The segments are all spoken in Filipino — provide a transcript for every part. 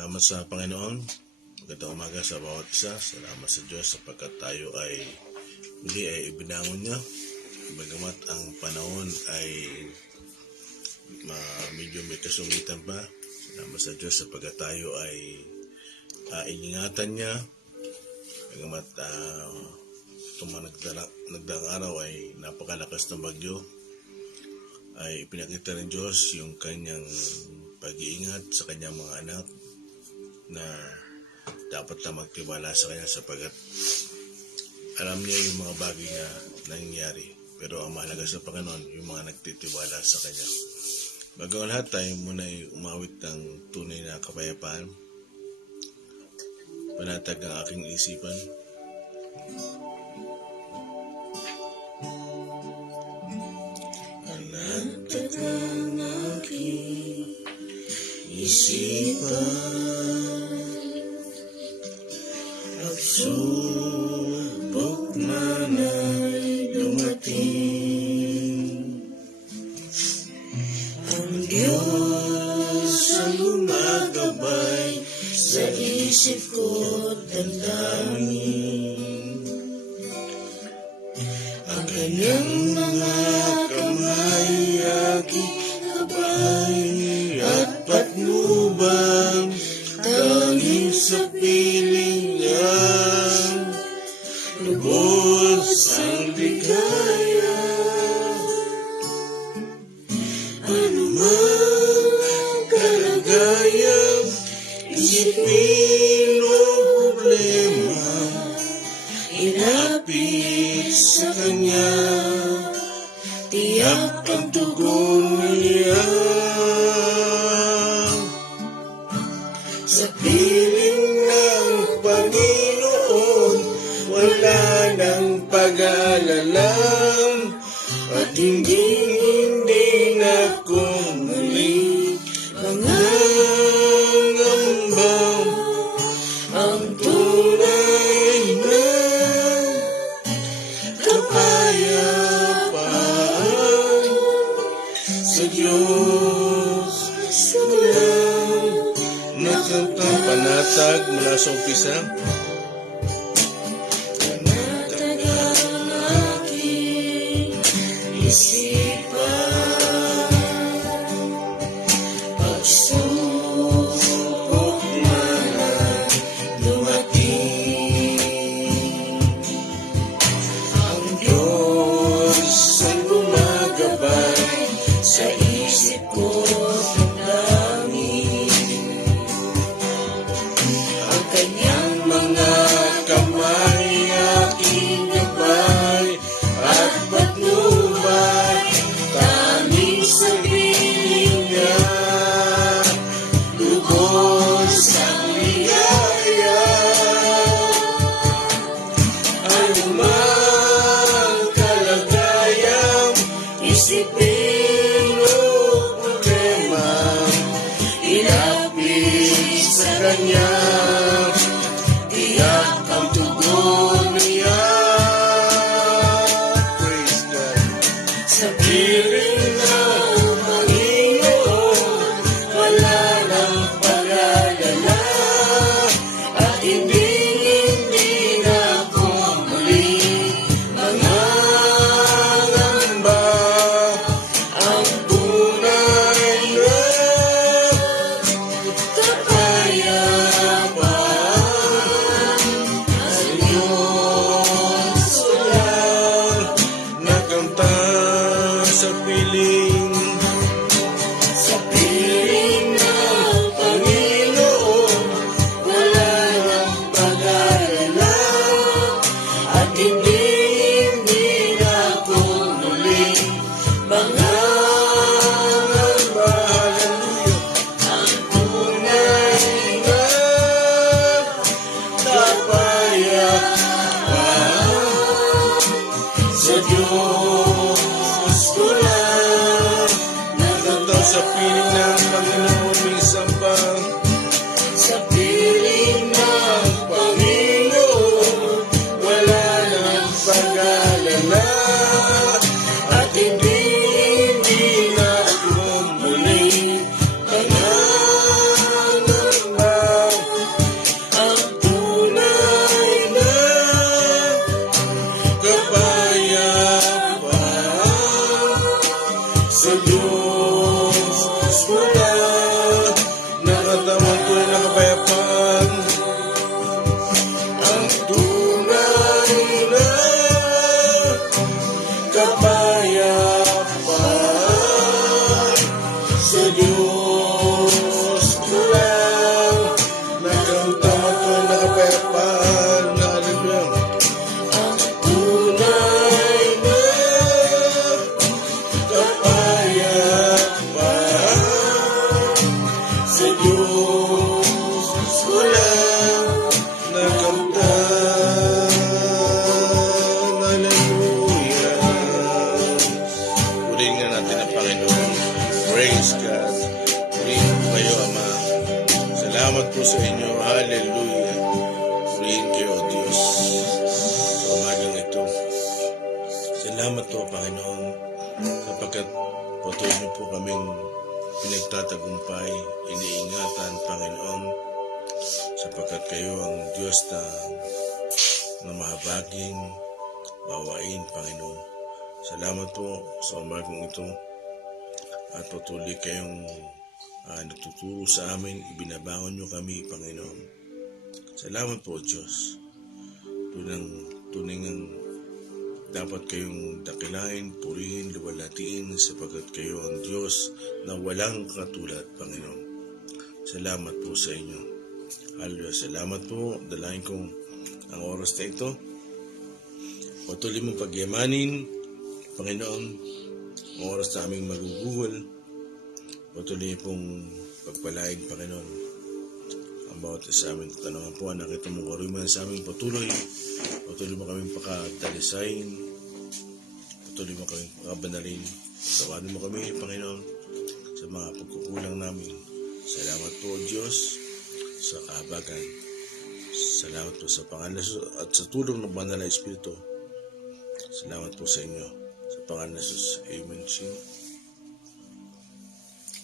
Salamat sa Panginoon. Magandang umaga sa bawat isa. Salamat sa Diyos sapagkat tayo ay muli ay ibinangon niya. Bagamat ang panahon ay medyo may kasungitan pa. Salamat sa Diyos sapagkat tayo ay iningatan niya. Bagamat itong nagdaang araw ay napakalakas ng bagyo, ay ipinakita ng Diyos yung kanyang pag-iingat sa kanyang mga anak na dapat na magtiwala sa kanya sapagkat alam niya yung mga bagay na nangyayari. Pero ang mahalaga sa Panginoon, yung mga nagtitiwala sa kanya. Bago ang lahat, tayo muna ay umawit ng tunay na kapayapaan. Panatag ang aking isipan. Panatag ang aking isipan. Pagsubok man ay dumating, ang Diyos ang gumagabay sa isip ko't damdamin. Ang kanyang mga kamay aking gabay at patnubang, tanging sa piling niya lubos ang ligaya. Ano man kalagayan, isipin o problema, inapit sa kanya, tiyak ang tugon niya. Sa piling ng Panginoon, wala nang pag-aalala, at hindi na kung muli mangangamba. Ang tunay na kapayapaan sa Diyos walang nakatang panatag mula sa umpisa. Panatag ang aking isipan. Pagsubok man ang dumating, ang Diyos ang gumagabay sa isip ko't damdamin. Ang kanyang mga kamay aking gabay at patnubay, tanging sa piling niya lubos ang ligaya. Ano mang kalagayan, isipin o problema, ilapit sa kanya, tiyak ang tugon niya. Praise God. Sa piling ng Panginoon, wala nang pag-aalala, at hindi na kung muli mangangamba. Ang tunay na sa Diyos, walang nakamtan. Hallelujah. Purihin nga natin ang Panginoon. Praise God. Purihin po kayo, Ama. Salamat po sa inyo. Hallelujah. Purihin kayo, O Diyos, sa umagang ito. Salamat po, Panginoon, sapagkat patuloy niyo po kaming pinagtatagumpay, iniingatan, Panginoon, sapagkat kayo ang Diyos na mahabaging bawain, Panginoon. Salamat po sa umagang ito at patuloy kayong nagtuturo sa amin, ibinabangon niyo kami, Panginoon. Salamat po, Diyos. Tunay ngang dapat kayong dakilain, purihin, luwalhatiin sapagkat kayo ang Diyos na walang katulad, Panginoon. Salamat po sa inyo. Hallelujah. Salamat po. Dalahin kong ang oras na ito. Patuloy mong pagyamanin, Panginoon, ang oras na aming magugugol. Patuloy pong pagpalain, Panginoon, ang bawat isa aming katanungan po. Nakita mong karuman sa aming patuloy. Patuloy mo kaming pakadalisayin. Patuloy mo kaming pakabanalin. Tawarin mo kami, Panginoon, sa mga pagkukulang namin. Salamat po, Diyos, sa kahabagan. Salamat po sa pangalan at sa tulong ng banal na Espiritu. Salamat po sa inyo. Sa pangalan ng Jesus. Amen.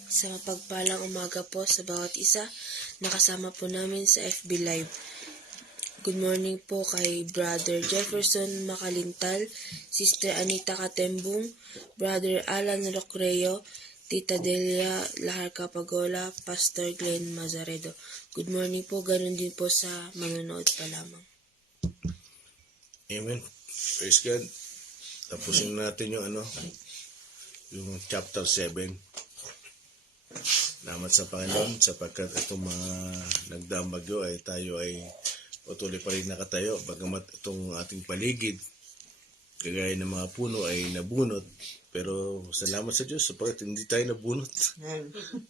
Sa mapagpalang umaga po sa bawat isa, nakasama po namin sa FB Live. Good morning po kay Brother Jefferson Makalintal, Sister Anita Katembung, Brother Alan Locreo, Tita Delia Lahar Capagola, Pastor Glenn Mazaredo. Good morning po, ganun din po sa manonood pa lamang. Amen. Praise God. Tapusin natin yung chapter 7. Salamat sa Panginoon sapagkat itong mga nagdaang bagyo ay tayo ay patuloy pa rin nakatayo. Bagamat itong ating paligid, kagaya ng mga puno ay nabunot. Pero salamat sa Diyos sapagkat hindi tayo nabunot.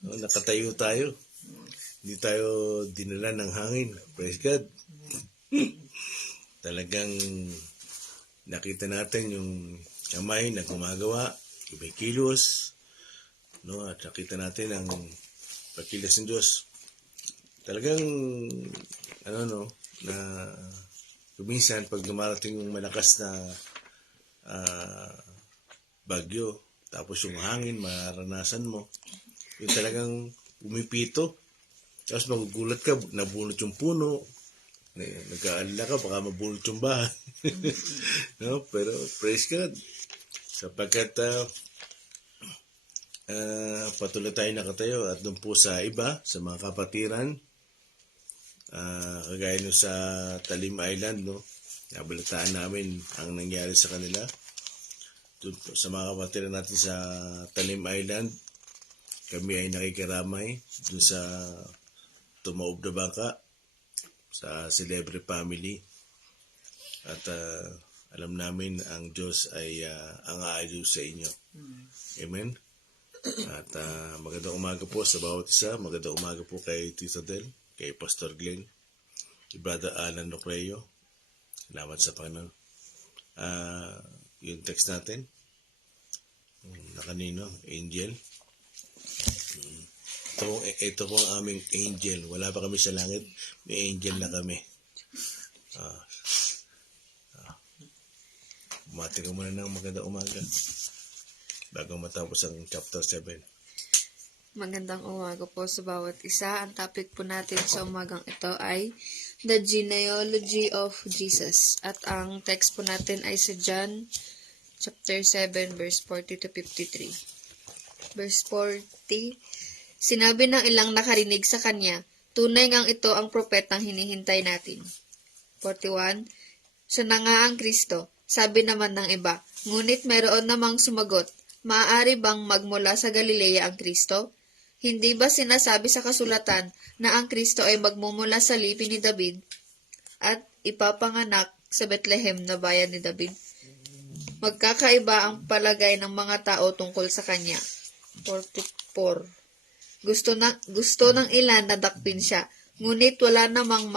Nakatayo tayo. Hindi tayo dinala ng hangin. Praise God. Talagang nakita natin yung kamay na gumagawa, iba'y kilos, no? At nakita natin ang pagkilos ng Diyos. Talagang, na kuminsan pag dumarating yung malakas na bagyo, tapos yung hangin, maranasan mo, yung talagang pumipito, tapos magugulat ka, nabunot yung puno, nag-aalala ka, baka mabunot yung bahay. No? Pero praise God, sapagkat patuloy tayo nakatayo at doon po sa iba, sa mga kapatiran, kagaya nung sa Talim Island, no? Nabalitaan namin ang nangyari sa kanila. Doon po, sa mga kapatiran natin sa Talim Island, kami ay nakikiramay doon sa tumaob na bangka sa Celebre family. At alam namin ang Diyos ay ang aayos sa inyo. Amen. At magandang umaga po sa bawat isa. Magandang umaga po kay Tita Del, kay Pastor Glenn, kay Brother Alan Locreo. Salamat sa Panginoon. Yung text natin na kanino, angel. Ito po ang aming angel. Wala pa kami sa langit, may angel na kami. Bumati ka muna ng magandang umaga bago matapos ang chapter 7. Magandang umaga po sa bawat isa. Ang topic po natin sa umagang ito ay The Genealogy of Jesus. At ang text po natin ay sa John chapter 7 verse 40 to 53. Verse 40, sinabi ng ilang nakarinig sa kanya, tunay ngang ito ang propetang hinihintay natin. 41, siya na nga ang Kristo. Sabi naman ng iba, ngunit mayroon namang sumagot, maaari bang magmula sa Galilea ang Kristo? Hindi ba sinasabi sa kasulatan na ang Kristo ay magmumula sa lipi ni David at ipapanganak sa Bethlehem na bayan ni David? Magkakaiba ang palagay ng mga tao tungkol sa kanya. 44. Gusto ng ilan na dakpin siya, ngunit wala namang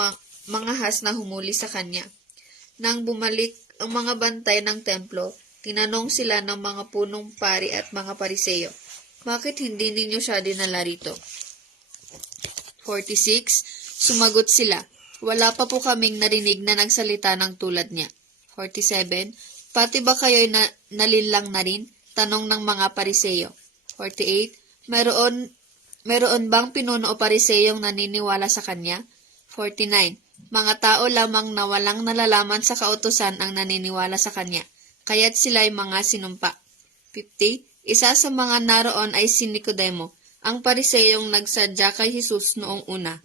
mga has na humuli sa kanya. Nang bumalik ang mga bantay ng templo, tinanong sila ng mga punong pari at mga pariseyo, bakit hindi ninyo siya dinala rito? 46. Sumagot sila, wala pa po kaming narinig na nagsalita ng tulad niya. 47. Pati ba kayo'y nalinlang na rin? Tanong ng mga pariseyo. 48. Meron bang pinuno o pariseyong naniniwala sa kanya? 49. Mga tao lamang na walang nalalaman sa kautusan ang naniniwala sa kanya, kaya't sila'y mga sinumpa. 50. Isa sa mga naroon ay si Nicodemo, ang pariseyong nagsadya kay Jesus noong una.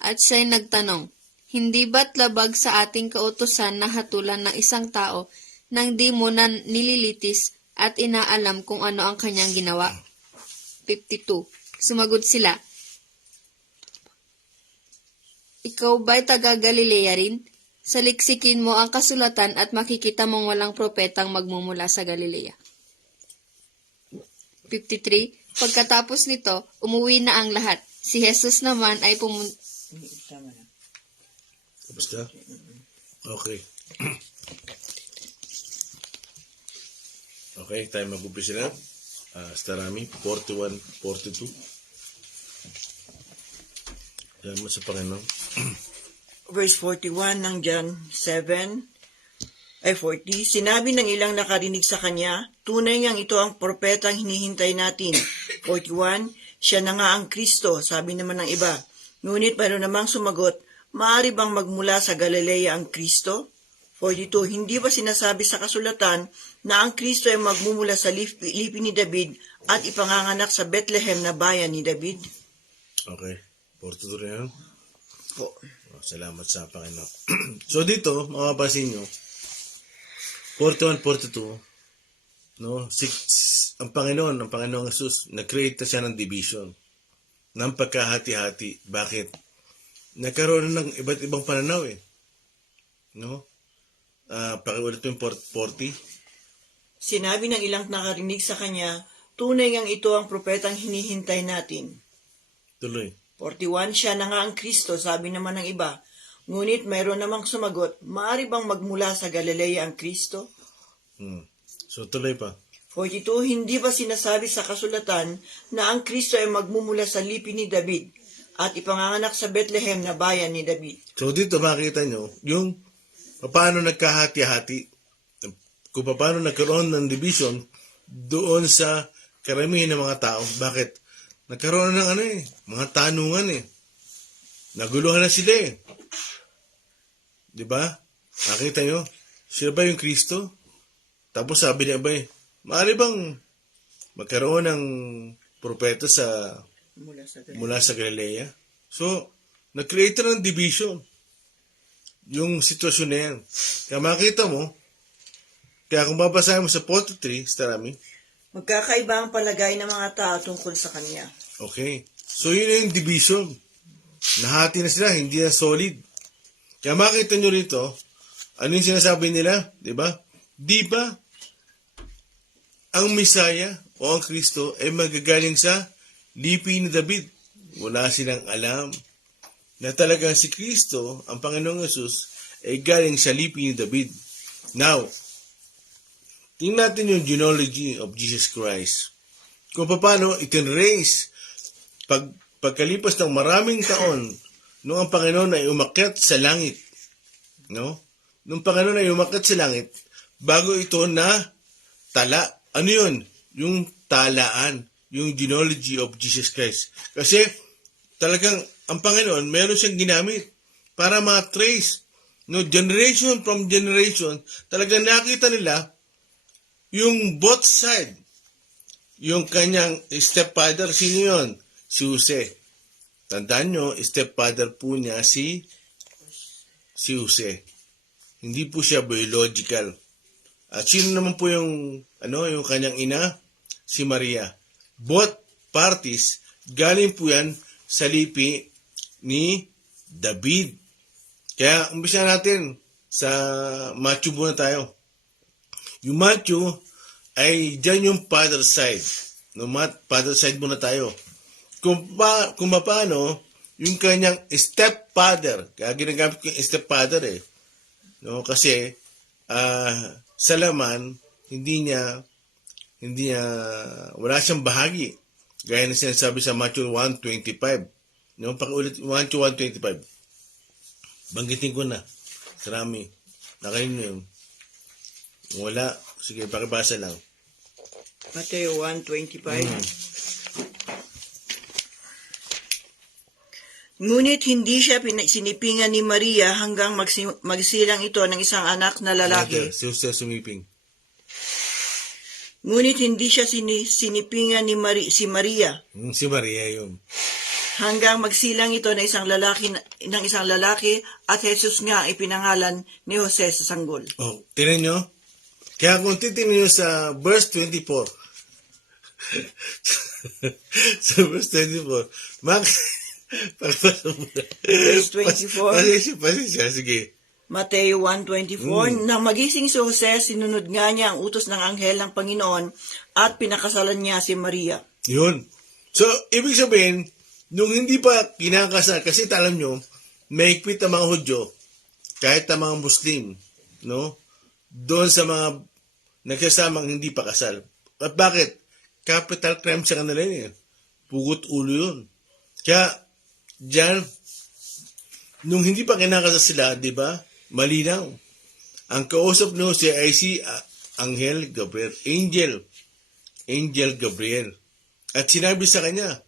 At siya'y nagtanong, hindi ba't labag sa ating kautusan na hatulan ng isang tao nang di mo na nililitis at inaalam kung ano ang kanyang ginawa? 52. Sumagot sila, ikaw ba'y taga Galilea rin? Saliksikin mo ang kasulatan at makikita mong walang propetang magmumula sa Galilea. 53. Pagkatapos nito, umuwi na ang lahat. Si Jesus naman ay Tapos ka? Okay. Okay, tayo mag-umpisa na. Starami, 41, 42. Yan mo sa Panginoon. Verse 41 ng John 40, sinabi ng ilang nakarinig sa kanya, tunay ngang ito ang propetang hinihintay natin. 41, siya na nga ang Kristo, sabi naman ng iba. Ngunit mayroon namang sumagot, maaari bang magmula sa Galilea ang Kristo? 42, hindi ba sinasabi sa kasulatan na ang Kristo ay magmumula sa lipi ni David at ipanganganak sa Bethlehem na bayan ni David? Okay. 42 na yan. Po. Salamat sa Panginoon. So dito, makapasin nyo, 41, 42, no? Ang Panginoong Jesus, nag-create na siya ng division, ng pagkahati-hati. Bakit? Nagkaroon ng iba't ibang pananaw eh. No? Pakiulit yung 40. Sinabi ng ilang nakarinig sa kanya, tunay ngang ito ang propetang hinihintay natin. Tuloy. 41, siya na nga ang Kristo, sabi naman ng iba. Ngunit mayroon namang sumagot, maaari bang magmula sa Galilea ang Kristo? So tuloy pa. 42, hindi ba sinasabi sa kasulatan na ang Kristo ay magmumula sa lipi ni David at ipanganganak sa Bethlehem na bayan ni David? So dito makita nyo, yung paano nagkahati-hati, kung paano nagkaroon ng division doon sa karamihan ng mga tao. Bakit? Nagkaroon ng mga tanungan eh. Naguluhan na sila eh. Diba? Nakita nyo? Sila ba yung Kristo? Tapos sabi niya ba maaari bang magkaroon ng propeta mula sa Galilea? So, nag-create ng division. Yung sitwasyon na yan. Kaya makita mo, kaya kung babasahin mo sa 43, Starami, Magkakaiba ang palagay ng mga tao tungkol sa kanya. okay. So, yun na yung division. Nahati na sila, hindi na solid. Kaya makita nyo rito, ano yung sinasabi nila? Diba? Di ba ang Misaya o ang Kristo ay magagaling sa lipi ni David? Wala silang alam na talagang si Kristo, ang Panginoong Yesus, ay galing sa lipi ni David. Now, tingnan natin yung genealogy of Jesus Christ. Kung paano itinrace pagkalipas ng maraming taon nung ang Panginoon ay umakyat sa langit. No? Nung Panginoon ay umakyat sa langit, bago ito na tala. Ano yun? Yung talaan. Yung genealogy of Jesus Christ. Kasi talagang ang Panginoon, meron siyang ginamit para ma-trace. No, generation from generation, talagang nakita nila yung both side. Yung kanyang stepfather, sino yun? Si Jose. Tandaan nyo, stepfather po niya si Jose. Hindi po siya biological. At sino naman po yung kanyang ina? Si Maria. Both parties, galing po yan sa lipi ni David. Kaya umpisa natin sa Matthew muna tayo. Yung Matthew ay dyan yung father side. No, father side muna tayo. kung paano yung kanyang stepfather. Kaya ginagamit ko yung stepfather eh. No, kasi sa laman wala siyang bahagi. Gaya na sinasabi sa Matthew 1:25. No, pakiulit Matthew 1:25. Banggitin ko na. Sarami. Nakain nyo yun. Wala. Sige, pakibasa lang. Mateo 1:25. Ngunit hindi siya sinipingan ni Maria hanggang magsilang ito ng isang anak na lalaki. Si Jose sumiping. Ngunit hindi siya sinipingan ni si Maria Si Maria yun. hanggang magsilang ito ng isang lalaki at Jesus nga ang ipinangalan ni Jose sa sanggol. Oh, tinan nyo. Kaya kung titignan nyo sa verse 24, sa verse 24, pakipasa mo na. Verse 24. Pasensya, sige. Mateo 1:24, Nang magising si Jose, sinunod nga niya ang utos ng anghel ng Panginoon at pinakasalan niya si Maria. Yun. So, ibig sabihin, nung hindi pa kinakasal, kasi alam nyo, may higpit ang mga Hudyo, kahit ang mga Muslim, no? Doon sa mga nagsasamang hindi pa kasal. At bakit? Capital crime sa kanila yun eh. Pugot ulo yun. Kaya, dyan, nung hindi pa kinakasal sila, di ba? Malinaw. Ang kausap no si ay si Angel Gabriel. Angel Gabriel. At sinabi sa kanya,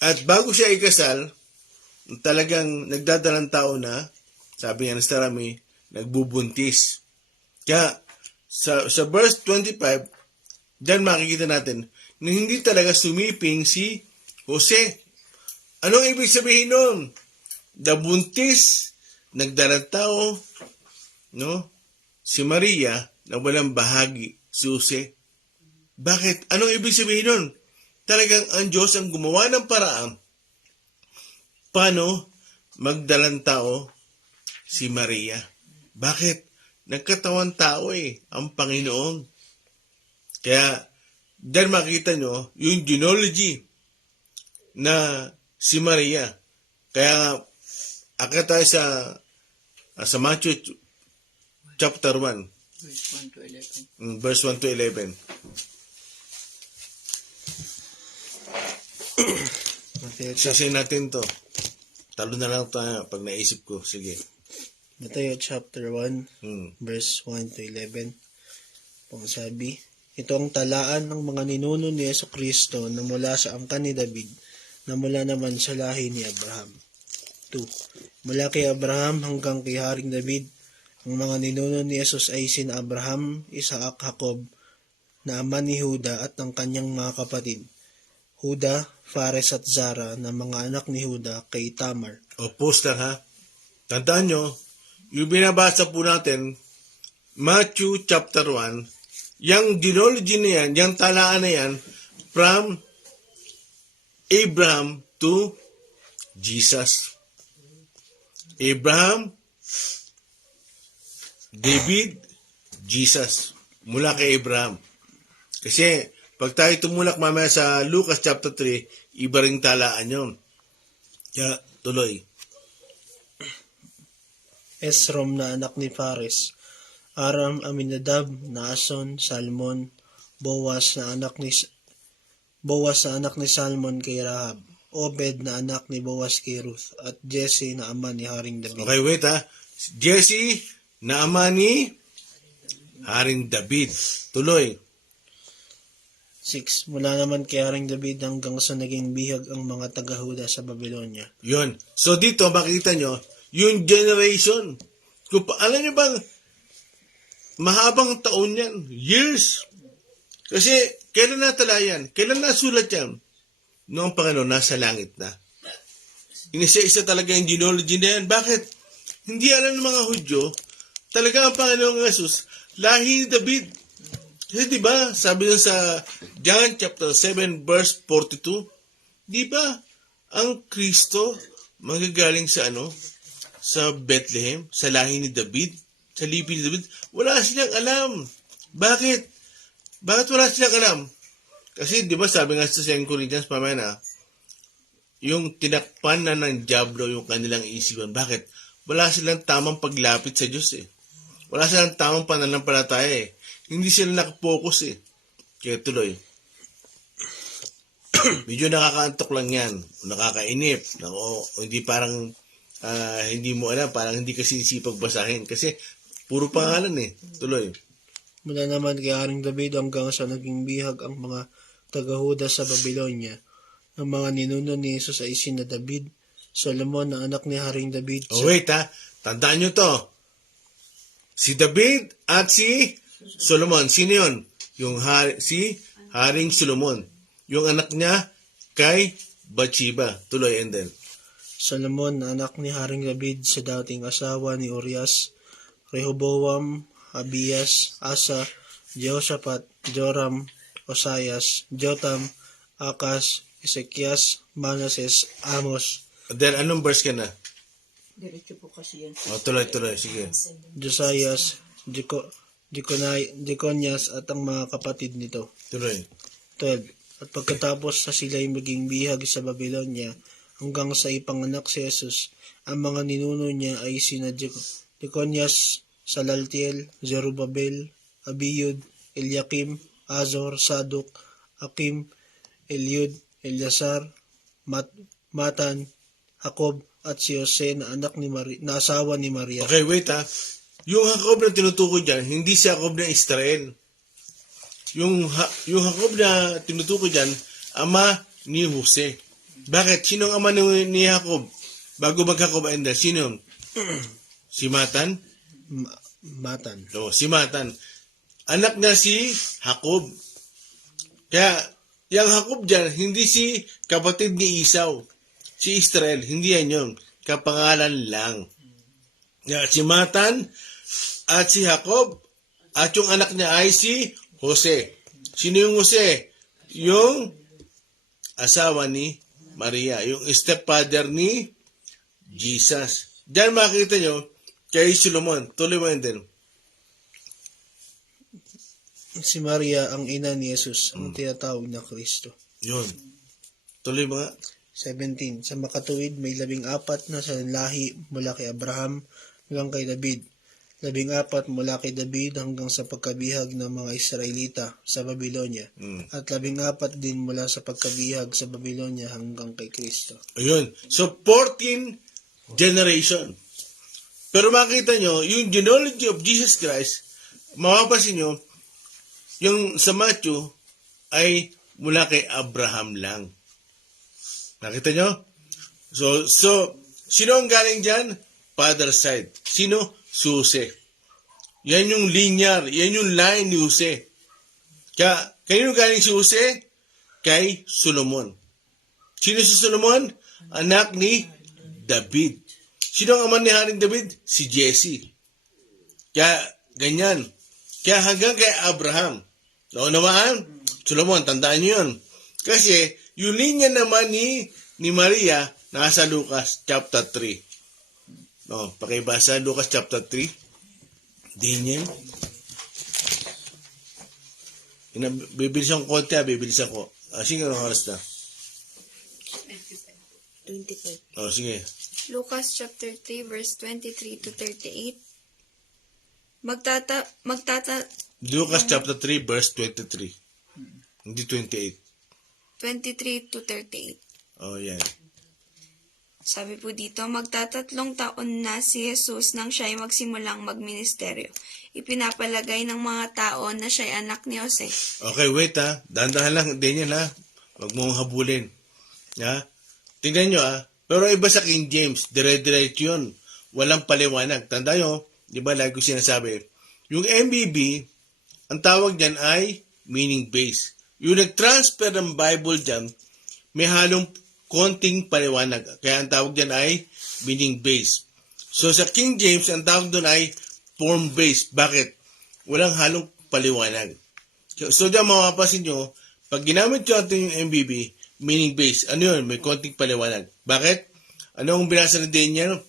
at bago siya ikasal, talagang nagdadalang tao na, sabi nga ng Starami, nagbubuntis. Kaya, sa verse 25, dyan makikita natin, na hindi talaga sumiping si Jose. Anong ibig sabihin nun? Nabuntis, nagdalang tao, no? Si Maria, na walang bahagi, si Jose. Bakit? Anong ibig sabihin nun? Talagang ang Diyos ang gumawa ng paraan paano magdalang tao si Maria. Bakit? Nagkatawan tao ang Panginoon. Kaya, dyan makita nyo yung genealogy na si Maria. Kaya, akit tayo sa Matthew chapter 1. Verse 1 to 11. Sasayin natin to. Talo na lang tayo pag naisip ko. Sige. Mateo chapter 1, verse 1 to 11. Pang sabi, ito ang talaan ng mga ninuno ni Jesucristo na mula sa angkan ni David, na mula naman sa lahi ni Abraham. 2. Mula kay Abraham hanggang kay Haring David, ang mga ninuno ni Jesus ay sina Abraham, Isaac, Jacob, na ama ni Huda at ang kanyang mga kapatid. Huda, Fares at Zara na mga anak ni Huda kay Tamar. O post lang ha. Tandaan nyo, yung binabasa po natin, Matthew chapter 1, yung genealogy na yan, yung talaan na yan, from Abraham to Jesus. Abraham, David, Jesus. Mula kay Abraham. Kasi, pag tayo tumulak mamaya sa Lucas chapter 3, iba ring talaan yun. Kaya, tuloy. Esrom na anak ni Fares, Aram, Aminadab, Naason, Salmon, Boaz na anak ni Salmon kay Rahab, Obed na anak ni Boaz kay Ruth, at Jesse na ama ni Haring David. Okay, wait ha. Jesse na ama ni Haring David. Tuloy. 6. Mula naman kay Haring David hanggang sa naging bihag ang mga taga-Huda sa Babylonia. Yun. So dito, makita nyo, yung generation. Alam nyo bang, mahabang taon yan. Years. Kasi, kailan natala yan? Kailan nasulat yan? Noong Panginoon, nasa langit na. Inisa-isa talaga yung genealogy na yan. Bakit? Hindi alam ng mga Hudyo, talaga ang Panginoong Jesus, lahi ni David. Kasi diba, sabi nun sa John chapter 7 verse 42, diba, ang Kristo magagaling sa sa Bethlehem, sa lahi ni David, sa lipi ni David. Wala silang alam. Bakit? Bakit wala silang alam? Kasi di ba sabi nga sa 2 Corinthians pamana, yung tinakpan na ng diablo yung kanilang isipan. Bakit? Wala silang tamang paglapit sa Diyos eh. Wala silang tamang pananampalataya eh. Hindi sila nakapokus eh. Kaya tuloy. Medyo nakakaantok lang yan. Nakakainip. O hindi parang hindi mo alam. Parang hindi kasi sipag basahin. Kasi puro pangalan eh. Tuloy. Mula naman kay Haring David hanggang sa naging bihag ang mga tagahuda sa Babylonia. Ang mga ninuno ni Jesus ay sina David, Solomon na anak ni Haring David. Oh wait ha. Tandaan nyo to. Si David at si Solomon. Sino yun? Si Haring Solomon. Yung anak niya kay Bathsheba. Tuloy and then. Solomon na anak ni Haring David sa dating asawa ni Urias, Rehoboam, Abias, Asa, Jehoshaphat, Joram, Osias, Jotam, Akas, Ezekias, Manases, Amos, And then anong verse ka na? Diretso po kasi yan. O tuloy. Sige. Josias, Jeconias at ang mga kapatid nito. Tuloy. 12. At pagkatapos sa sila'y maging bihag sa Babylonia hanggang sa ipanganak si Jesus, ang mga ninuno niya ay sina Jeconias, Salaltiel, Zerubabel, Abiyud, Eliakim, Azor, Sadok, Akim, Eliud, Eliasar, Matan, Jacob, at si Jose na anak ni na asawa ni Maria. Okay, wait ha. Yung Jacob na tinutukoy dyan, hindi si Jacob na Israel. Yung Jacob na tinutukoy dyan, ama ni Jose. Bakit? Sino ang ama ni Jacob? Bago mag-Jacob and sino yun? Si Matan? Matan. No, si Matan. Anak na si Jacob. Kaya, yung Jacob dyan, hindi si kapatid ni Esau. Si Israel, hindi yan yun. Kapangalan lang. Kaya, si Matan at si Jacob at yung anak niya ay si Jose. Sino yung Jose? Yung asawa ni Maria. Yung stepfather ni Jesus. Diyan makikita nyo kay Solomon. Tuloy mo yun din. Si Maria ang ina ni Jesus, ang tinatawag na Kristo. Yun. Tuloy mo nga. 17. Sa makatuwid, may 14 na sa lahi mula kay Abraham hanggang kay David. 14 mula kay David hanggang sa pagkabihag ng mga Israelita sa Babylonia. At 14 din mula sa pagkabihag sa Babylonia hanggang kay Kristo. Ayun. So, 14 generation. Pero makita nyo, yung genealogy of Jesus Christ, mapapansin nyo, yung sa Matthew ay mula kay Abraham lang. Nakita nyo? So sino ang galing dyan? Father side. Sino? Si Jose. Yan yung linear. Yan yung line ni Jose. Kaya galing si Jose? Kay Solomon. Sino si Solomon? Anak ni David. Sino ang ama ni Haring David? Si Jesse. Kaya ganyan. Kaya hanggang kay Abraham. Naunawaan? Solomon, tandaan nyo yun. Kasi, yung linya naman ni Maria, nasa Lucas chapter 3. No, pakibasa Lucas chapter 3. Din yan. Bibilisan ko konti, bibilisan ko. Sige, anong oras na? 25. Oh, sige. Lucas chapter 3 verse 23 to 38. Lucas chapter 3 verse 23. Hindi 28. 23 to 38. Oh, yan. Sabi po dito, magtatatlong taon na si Jesus nang siya'y magsimulang magministeryo. Ipinapalagay ng mga tao na siya'y anak ni Jose. Okay, wait ha. Dahan-dahan lang din yan ha. Huwag mong habulin. Ha? Tingnan nyo ha. Pero iba sa King James, dire-diretso yun. Walang paliwanag. Tanda nyo, di ba lagi ko sinasabi, yung MBB, ang tawag dyan ay meaning-based. Yung nag-transfer ng Bible dyan, may halong konting paliwanag. Kaya ang tawag dyan ay meaning-based. So sa King James, ang tawag doon ay form-based. Bakit? Walang halong paliwanag. So dyan mapapasin nyo, pag ginamit nyo natin yung MBB, meaning-based, ano yun? May konting paliwanag. Bakit? Ano ang binasa ni Daniel?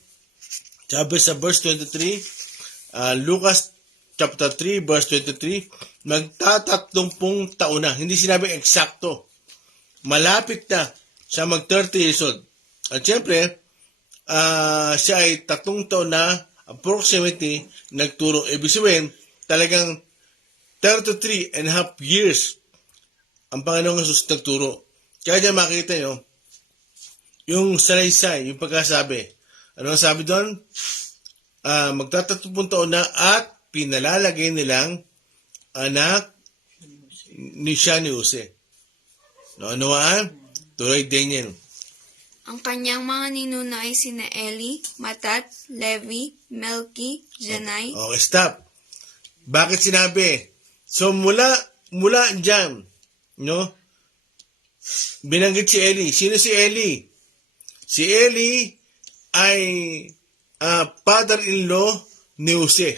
Sabi sa verse 23, Lucas chapter 3, verse 23, magtatatlongpung taon na. Hindi sinabing eksakto. Malapit na siya mag 30 years old. At syempre, siya ay 3 taon na approximately nagturo. Ibig sabihin, talagang 33 and a half years ang Panginoong Jesus nagturo. Kaya dyan makita nyo, yung salaysay, yung pagkasabi. Ano ang sabi doon? Magtatatlong taon na at pinalalagay nilang anak ni Jose. Naunawaan? Tuloy Daniel. Ang kanyang mga ninuno ay sina Eli, Matat, Levi, Melki, Janai. Okay, stop. Bakit sinabi? So, mula dyan, no? Binanggit si Eli. Sino si Eli? Si Eli ay father-in-law ni Jose.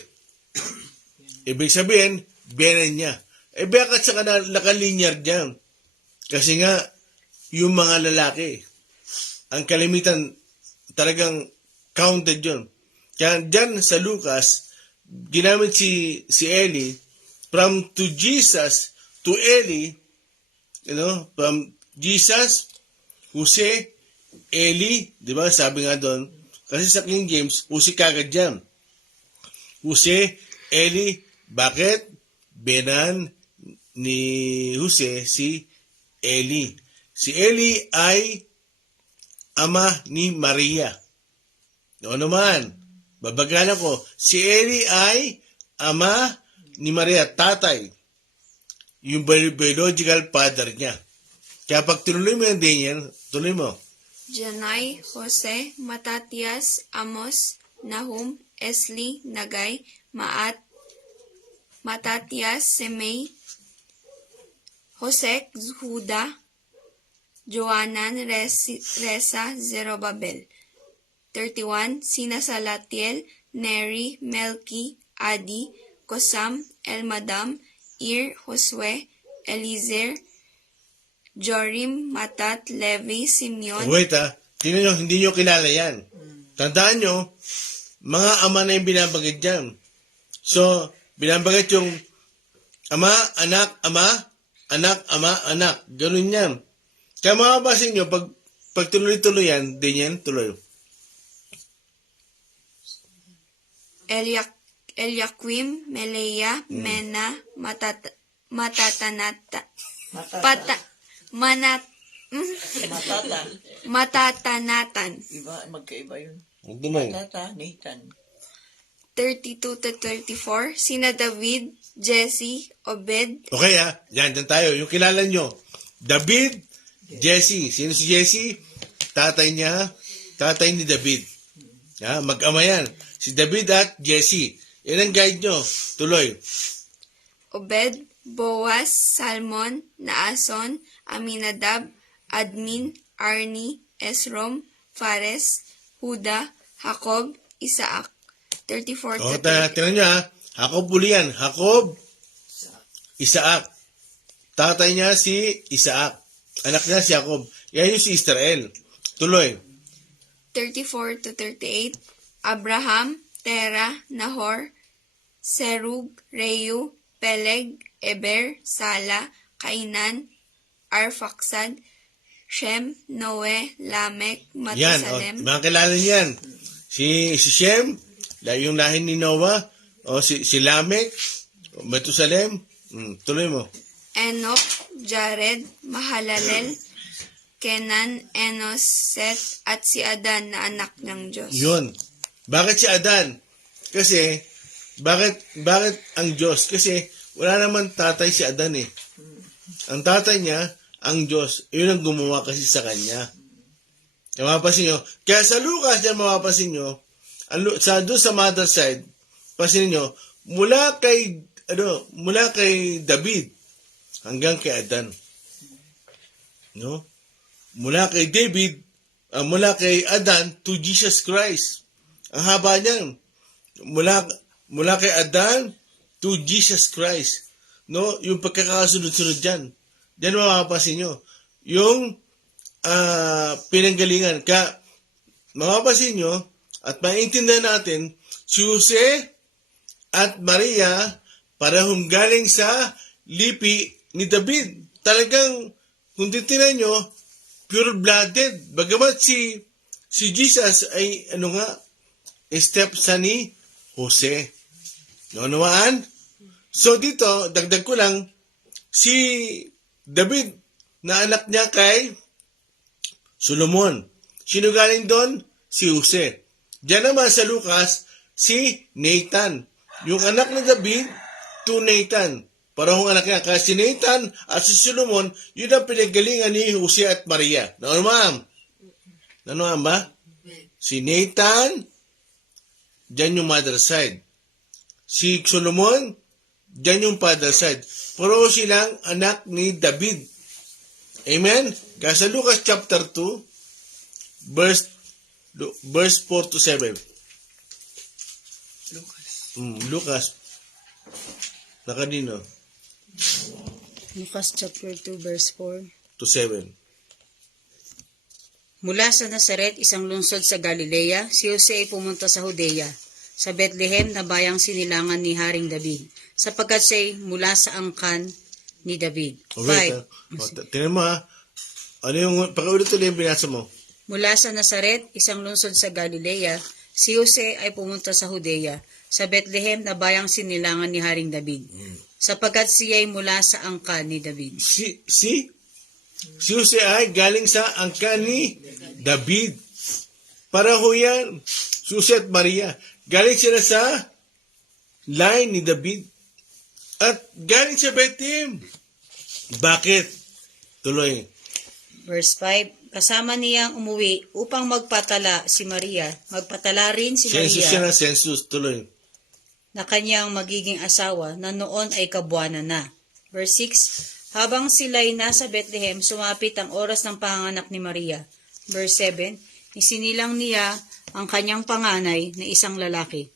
Ibig sabihin, biyanan niya. Bakit sa nakalinyar dyan? Kasi nga, yung mga lalaki, ang kalimitan talagang counted yun. Kaya dyan sa Lucas, ginamit si Eli from to Jesus to Eli, from Jesus, Jose, Eli, di ba? Sabi nga doon, kasi sa King James, Jose kagad dyan. Jose, Eli, bakit? Benan ni Jose si Eli. Si Eli ay ama ni Maria. Noon naman, babagalan ko, si Eli ay ama ni Maria, tatay. Yung biological father niya. Kaya pag tinuloy mo yung Daniel, tuloy mo. Janai, Jose, Matatias, Amos, Nahum, Esli, Nagay, Maat, Matatias, Semei, Josek, Huda, Joanan, Resa, Zerobabel. 31. Sina Salatiel, Neri, Melki, Adi, Kosam, Elmadam, Ir, Josue, Elizer, Jorim, Matat, Levi, Simeon. Wait tingnan nyo, hindi nyo kilala yan. Tandaan nyo, mga ama na yung binabanggit dyan. So, binabanggit yung ama, anak, ama, anak, ama, anak. Ganun yan. Kaya makabasin nyo, pag tuloy-tuloy yan, din yan, tuloy. Eliaquim, Melea, Mena, Matatanata, Matatanatan. Magkaiba yun. Huwag naman. Matata, Nathan. 32 to 34. Sina David, Jesse, Obed. Okay yan tayo. Yung kilala nyo, David, Jesse. Sino si Jesse? Tatay ni David. Mag-ama yan. Si David at Jesse. Yan ang guide nyo. Tuloy. Obed, Boaz, Salmon, Naason, Aminadab, Admin, Arni, Esrom, Fares, Huda, Jacob, Isaac. 34 to 30. Tingnan nyo Jacob uli yan. Jacob, Isaac. Tatay niya si Isaac. Anak niya si Jacob. Yan yung si Israel. Tuloy. 34 to 38. Abraham, Tera, Nahor, Serug, Reu, Peleg, Eber, Sala, Kainan, Arfaksad, Shem, Noe, Lamek, Yan. Matusalem. Mga kilala niyan. Si Shem, yung lahi ni Noah, si Lamek, Matusalem. Tuloy mo. Enoch, Jared, Mahalalel, Kenan, Enos, Seth, at si Adan na anak ng Diyos. Yun. Bakit si Adan? Kasi, bakit ang Diyos? Kasi, wala naman tatay si Adan eh. Ang tatay niya, ang Diyos. Yun ang gumawa kasi sa kanya. Mapapansin nyo. Kaya sa Lucas, yan mapapansin nyo, doon sa mother side, pansinin nyo, mula kay David, hanggang kay Adan. No? Mula kay David, mula kay Adan to Jesus Christ. Ang haba niyan. Mula kay Adan to Jesus Christ. No? Yung pagkakasunod-sunod diyan. Diyan mapapansin nyo. Yung pinanggalingan. Kaya mapapansin nyo at maintindihan natin si Jose at Maria, parehong galing sa lipi ni David. Talagang, kung titignan nyo, pure-blooded. Bagamat si Jesus ay, stepson ni Jose. Naunawaan? So dito, dagdag ko lang, si David, na anak niya kay Solomon. Sino galing doon? Si Jose. Diyan naman sa Lucas, si Nathan. Yung anak ni David, to Nathan. Parehong anak niya. Kaya si Nathan at si Solomon, yun ang pinagalingan ni Jose at Maria. Naunawaan? Naunawaan ba? Si Nathan, diyan yung mother side. Si Solomon, diyan yung father side. Pero silang anak ni David. Amen? Kaya sa Lucas chapter 2, verse 4 to 7. Lucas. Nakadino? Lucas chapter 2 verse 4. To 7. Mula sa Nazaret, isang lungsod sa Galilea, si Jose ay pumunta sa Judea, sa Bethlehem na bayang sinilangan ni Haring David, sapagkat siya'y mula sa angkan ni David. Wait, tingnan mo ha. Ano yung, pakiulit ulit yung binasa mo. Mula sa Nazaret, isang lungsod sa Galilea, si Jose ay pumunta sa Judea, sa Bethlehem na bayang sinilangan ni Haring David, sapagkat siya'y mula sa angkan ni David. Si Jose ay galing sa angkan ni David. Para ho yan, si Jose at Maria. Galing sila sa line ni David. At galing sa Bethlehem. Bakit? Tuloy. Verse 5, kasama niyang umuwi upang magpatala si Maria. Magpatala rin si Census siya Maria ng census. Tuloy. na kanyang magiging asawa na noon ay kabuwanan na. Verse 6, habang sila'y nasa Bethlehem, sumapit ang oras ng panganganak ni Maria. Verse 7, isinilang niya ang kanyang panganay na isang lalaki.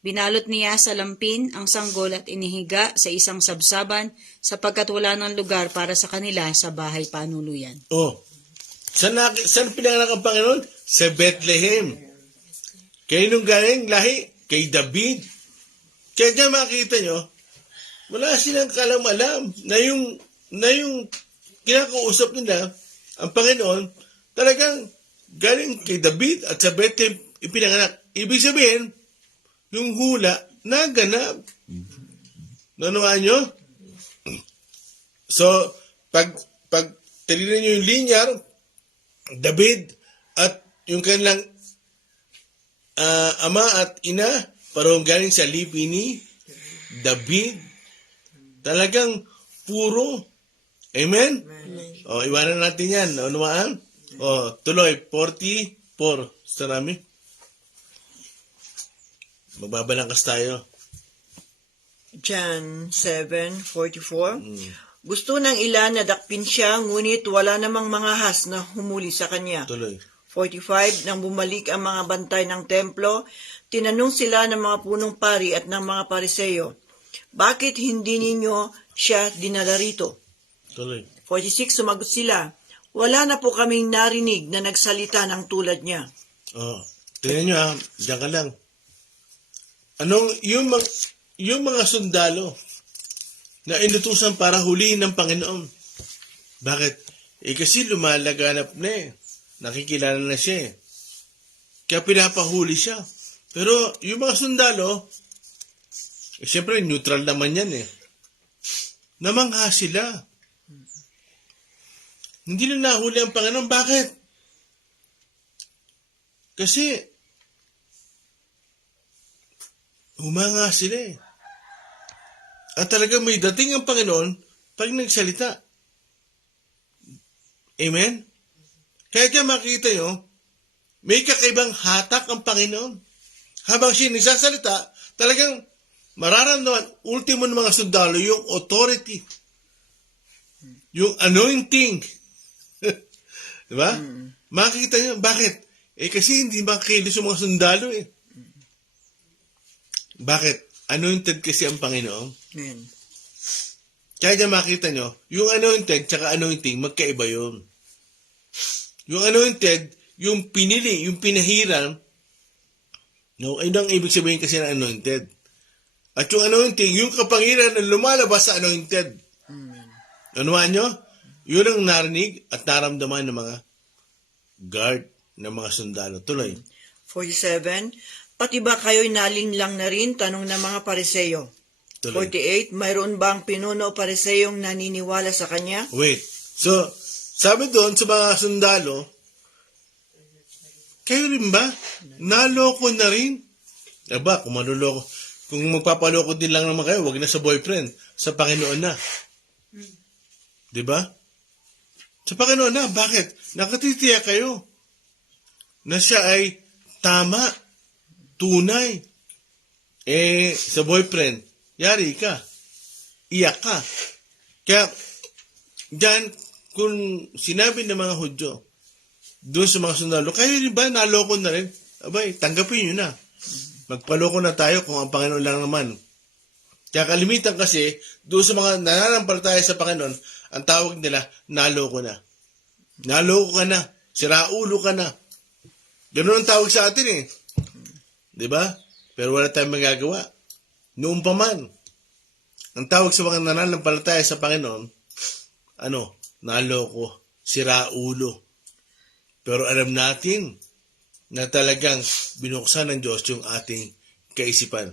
Binalot niya sa lampin ang sanggol at inihiga sa isang sabsaban sapagkat wala ng lugar para sa kanila sa bahay panuluyan. Oh. Saan pinanganak ang Panginoon? Sa Bethlehem. Kaya nung galing lahi? Kay David. Kaya dyan makikita nyo, wala silang kalam-alam na yung kinakausap nila, ang Panginoon, talagang galing kay David at sa Bethlehem ipinanganak. Ibig sabihin, yung hula, naganap. Nanawaan nyo? So, pag tinignan nyo yung linear, David at yung kanilang ama at ina, parang galing sa lipi ni David. Talagang puro. Amen? O, iwanan natin yan. Nanawaan? O, tuloy. 44. Sarami. Magbabalangkas tayo. John 7:44. Gusto ng ilan na dakpin siya, ngunit wala namang mga has na humuli sa kanya. Tuloy. 45, nang bumalik ang mga bantay ng templo, tinanong sila ng mga punong pari at ng mga pariseyo, bakit hindi ninyo siya dinala rito? Tuloy. 46, sumagot sila, wala na po kaming narinig na nagsalita ng tulad niya. Oh, tingnan nyo ha, diyan ka lang. Yung mga sundalo na inutusan para huliin ng Panginoon. Bakit? Kasi lumalaganap na eh. Nakikilala na siya eh. Kaya pinapahuli siya. Pero yung mga sundalo, siyempre neutral naman yan eh. Namangha sila. Hindi na nahuli ang Panginoon. Bakit? Kasi humanga sila eh. At talagang may dating ang Panginoon pag nagsalita. Amen? Kaya dyan makikita nyo, may kakaibang hatak ang Panginoon. Habang siya nagsasalita, talagang mararamdaman, ultimo ng mga sundalo, yung authority. Yung anointing. Diba? Makikita nyo, bakit? Kasi hindi makikilos yung mga sundalo eh. Bakit? Anointed kasi ang Panginoon. Amen. Kaya dyan makita nyo, yung anointed tsaka anointing, magkaiba yun. Yung anointed, yung pinili, yung pinahiran, no, ayun ang ibig sabihin kasi ng anointed. At yung anointing, yung kapangyarihan na lumalabas sa anointed. Ano nyo? Yun ang narinig at naramdaman ng mga guard, ng mga sundalo. Tuloy. 47, pati ba kayo'y nalinlang na rin? Tanong ng mga Pariseyo. Tuloy. 48, mayroon bang pinuno o Pariseyong naniniwala sa kanya? Wait. So, sabi doon sa mga sundalo, kayo rin ba? Naloko na rin? Aba, kung manuloko, kung magpapaloko din lang naman kayo, wag na sa boyfriend, sa Panginoon na. Diba? Sa Panginoon na. Bakit? Nakatitiya kayo na siya ay tama, tunay. Sa boyfriend, yari ka. Iyak ka. Kaya, dyan, kung sinabi ng mga Hudyo, doon sa mga sundalo, kayo rin ba naloko na rin? Abay, tanggapin nyo na. Magpaloko na tayo kung ang Panginoon lang naman. Kaya kalimitan kasi, doon sa mga nananampalataya sa Panginoon, ang tawag nila, naloko na. Naloko ka na. Siraulo ka na. Ganun ang tawag sa atin eh. Diba? Pero wala tayong magagawa. Noon pa man, ang tawag sa mga nananampalataya sa Panginoon, naloko, siraulo. Pero alam natin na talagang binuksan ng Diyos yung ating kaisipan.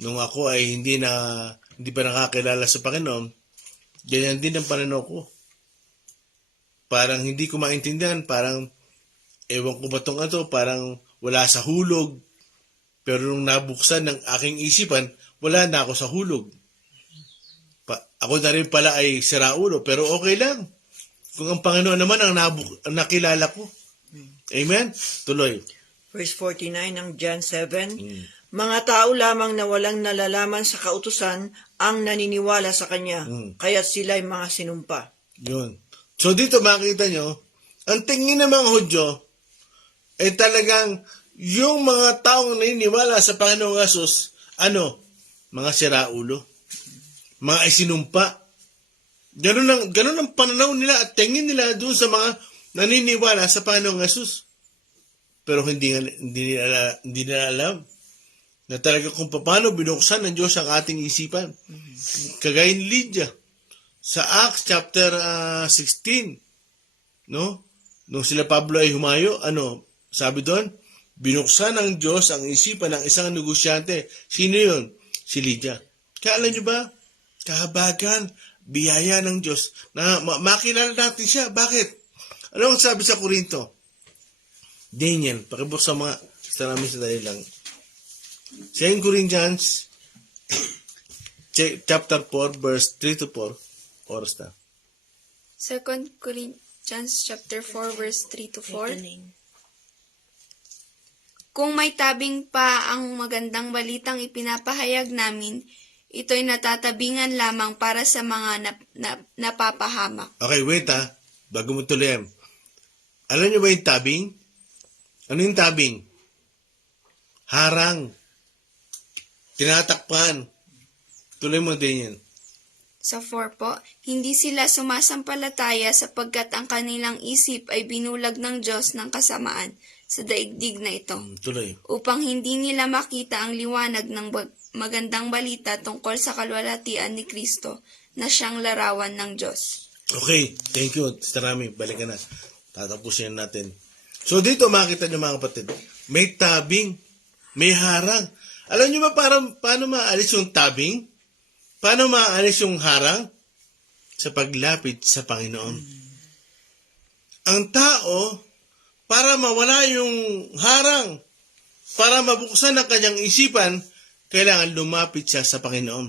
Nung ako ay hindi pa nakakilala sa Panginoon, ganyan din ang pananaw ko. Parang hindi ko maintindihan, parang ewan ko ba itong parang wala sa hulog. Pero nung nabuksan ng aking isipan, wala na ako sa hulog. Ako na rin pala ay siraulo, pero okay lang. Kung ang Panginoon naman ang nakilala ko. Amen? Tuloy. Verse 49 ng John 7, mga tao lamang na walang nalalaman sa kautusan ang naniniwala sa kanya, kaya't sila'y mga sinumpa. Yun. So dito makita nyo, ang tingin ng mga Hudyo ay talagang yung mga taong naniniwala sa Panginoong Hesus, mga siraulo, mga isinumpa. Ganun ang pananaw nila at tingin nila doon sa mga naniniwala sa Panginoong Hesus. Pero hindi nila alam na talaga kung paano binuksan ng Diyos ang ating isipan. Kagaya ni Lydia sa Acts chapter 16, no? Nung sila Pablo ay humayo, sabi doon, binuksan ng Diyos ang isipan ng isang negosyante. Sino yun? Si Lydia. Kaya alam nyo ba? Kahabagan, biyaya ng Diyos na makilala natin siya. Bakit? Ano ang sabi sa Korinto? Daniel, pakibuksan mga sa namin sa dali lang. 2 Corinthians chapter 4 verse 3 to 4. Oras na. 2 Corinthians chapter 4 verse 3 to 4. Kung may tabing pa ang magandang balitang ipinapahayag namin, ito'y natatabingan lamang para sa mga napapahamak. Okay, wait bago mo tuloy. Alam niyo ba yung tabing? Ano yung tabing? Harang. Tinatakpan. Tuloy mo din yan. Sa 4 po, hindi sila sumasampalataya sapagkat ang kanilang isip ay binulag ng Diyos ng kasamaan sa daigdig na ito. Tuloy. Upang hindi nila makita ang liwanag ng magandang balita tungkol sa kalwalhatian ni Kristo na siyang larawan ng Diyos. Okay, thank you. Sister Rami, balik ka na. Tatapusin natin. So dito makita niyo mga kapatid, may tabing, may harang. Alam niyo ba paano maalis yung tabing? Paano maalis yung harang? Sa paglapit sa Panginoon. Ang tao, para mawala yung harang, para mabuksan ang kanyang isipan, kailangan lumapit siya sa Panginoon.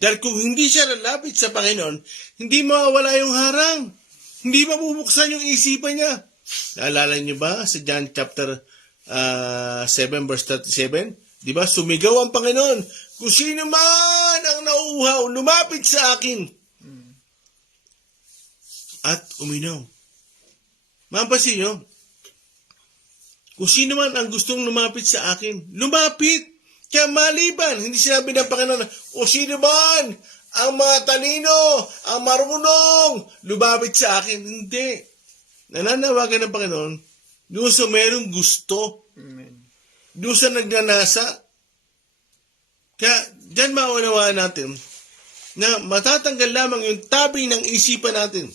Dahil kung hindi siya lalapit sa Panginoon, hindi mawawala yung harang. Hindi mabubuksan yung isipan niya. Naalala niyo ba sa John chapter 7 verse 37? Di ba? Sumigaw ang Panginoon, kung sino man ang nauuhaw, lumapit sa akin. At uminom. Mapapansin niyo, kung sino man ang gustong lumapit sa akin, lumapit. Kaya maliban, hindi sinabi ng Panginoon, o sino man ang matalino, ang marunong, lumapit sa akin. Hindi. Nananawagan ng Panginoon, doon sa merong gusto, Amen. doon sa nagnanasa, Kaya dyan maunawaan natin na matatanggal lamang yung tabing ng isipan natin